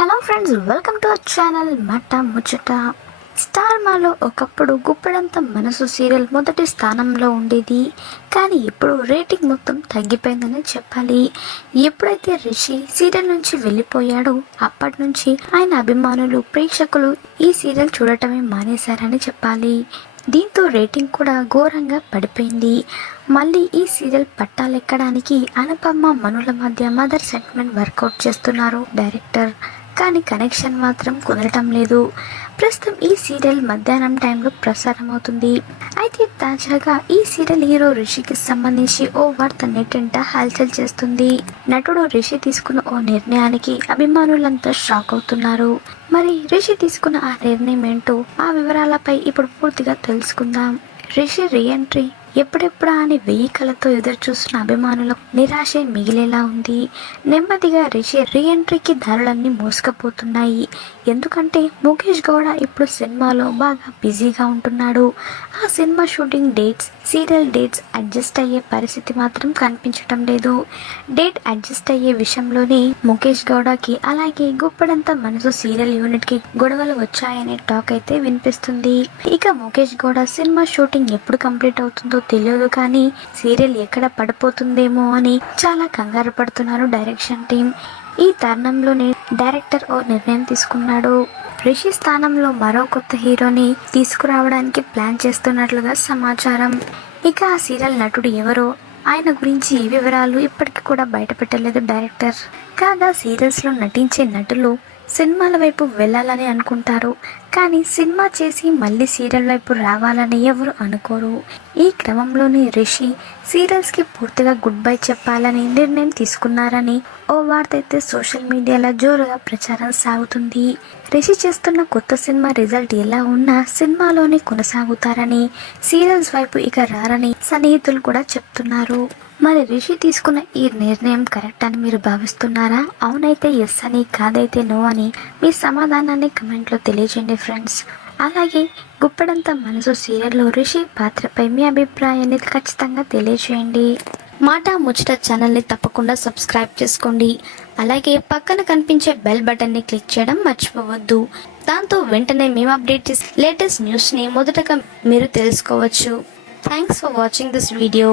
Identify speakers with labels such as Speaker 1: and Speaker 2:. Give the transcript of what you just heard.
Speaker 1: Hello friends welcome to our channel Matta Muchata. Star మాలో ఒకప్పుడు గుప్పెడంత మనసు సీరియల్ మొదటి స్థానంలో ఉండేది. కానీ ఇప్పుడు రేటింగ్ మొత్తం తగ్గిపోయిందని చెప్పాలి. ఎప్పుడైతే రిషి సీరియల్ నుంచి వెళ్ళిపోయాడో అప్పటి నుంచి ఆయన అభిమానులు ప్రేక్షకులు ఈ సీరియల్ చూడటమే మానేశారని చెప్పాలి. దీంతో రేటింగ్ కూడా ఘోరంగా పడిపోయింది. మళ్ళీ ఈ సీరియల్ పట్టాలెక్కడానికి అనుపమ్మ మనుల మధ్య మదర్ సెంటిమెంట్ వర్కౌట్ చేస్తున్నారు డైరెక్టర్. కానీ కనెక్షన్ మాత్రం కుదరటం లేదు. ప్రస్తుతం ఈ సీరియల్ మధ్యాహ్నం టైంలో ప్రసారం అవుతుంది. అయితే తాజాగా ఈ సీరియల్ హీరో రిషికి సంబంధించి ఓ వార్త నెట్టింట హల్చల్ చేస్తుంది. నటుడు రిషి తీసుకున్న ఓ నిర్ణయానికి అభిమానులంతా షాక్ అవుతున్నారు. మరి రిషి తీసుకున్న ఆ నిర్ణయం ఏంటో ఆ వివరాలపై ఇప్పుడు పూర్తిగా తెలుసుకుందాం. రిషి రీఎంట్రీ ఎప్పుడెప్పుడా అని వెయ్యి కళ్ళతో ఎదురు చూస్తున్న అభిమానులకు నిరాశ మిగిలేలా ఉంది. నెమ్మదిగా రిషి రీఎంట్రీకి దారులన్నీ మోసుకపోతున్నాయి. ఎందుకంటే ముఖేష్ గౌడ ఇప్పుడు సినిమాలో బాగా బిజీగా ఉంటున్నాడు. ఆ cinema shooting dates serial dates adjust అయ్యే పరిస్థితి మాత్రం కనిపించటం లేదు. డేట్ అడ్జస్ట్ అయ్యే విషయంలోనే ముఖేష్ గౌడకి అలాగే గుప్పడంత మనసు సీరియల్ యూనిట్కి గొడవలు వచ్చాయనే టాక్ అయితే వినిపిస్తుంది. ఇక ముఖేష్ గౌడ సినిమా షూటింగ్ ఎప్పుడు కంప్లీట్ అవుతుందో తెలియదు కానీ సీరియల్ ఎక్కడ పడిపోతుందేమో అని చాలా కంగారు పడుతున్నారు డైరెక్షన్ టీం. ఈ తరుణంలోనే డైరెక్టర్ ఓ నిర్ణయం తీసుకున్నాడు. రిషి స్థానంలో మరో కొత్త హీరోని తీసుకురావడానికి ప్లాన్ చేస్తున్నట్లుగా సమాచారం. ఇక ఆ సీరియల్ నటుడు ఎవరో ఆయన గురించి ఏ వివరాలు ఇప్పటికీ కూడా బయటపెట్టలేదు డైరెక్టర్. కాగా సీరియల్స్లో నటించే నటులు సినిమాల వైపు వెళ్ళాలని అనుకుంటారు. కానీ సినిమా చేసి మళ్ళీ సీరియల్ వైపు రావాలని ఎవరు అనుకోరు. ఈ క్రమంలోనే రిషి సీరియల్స్కి పూర్తిగా గుడ్ బై చెప్పాలని నిర్ణయం తీసుకున్నారని ఓ వార్త అయితే సోషల్ మీడియాలో జోరుగా ప్రచారం సాగుతుంది. రిషి చేస్తున్న కొత్త సినిమా రిజల్ట్ ఎలా ఉన్నా సినిమాలోనే కొనసాగుతారని సీరియల్స్ వైపు ఇక రారని సన్నిహితులు కూడా చెప్తున్నారు. మరి రిషి తీసుకున్న ఈ నిర్ణయం కరెక్ట్ అని మీరు భావిస్తున్నారా? అవునైతే ఎస్ అని కాదైతే నో అని మీ సమాధానాన్ని కమెంట్లో తెలియజేయండి ఫ్రెండ్స్ అలాగే గుప్పెడంత మనసు సీరియల్లో రిషి పాత్రపై మీ అభిప్రాయాన్ని ఖచ్చితంగా తెలియజేయండి మాట ముచ్చట ఛానల్ని తప్పకుండా సబ్స్క్రైబ్ చేసుకోండి. అలాగే పక్కన కనిపించే బెల్ బటన్ని క్లిక్ చేయడం మర్చిపోవద్దు. దాంతో వెంటనే మేము అప్డేట్ లేటెస్ట్ న్యూస్ని మొదటగా మీరు తెలుసుకోవచ్చు. Thanks for watching this video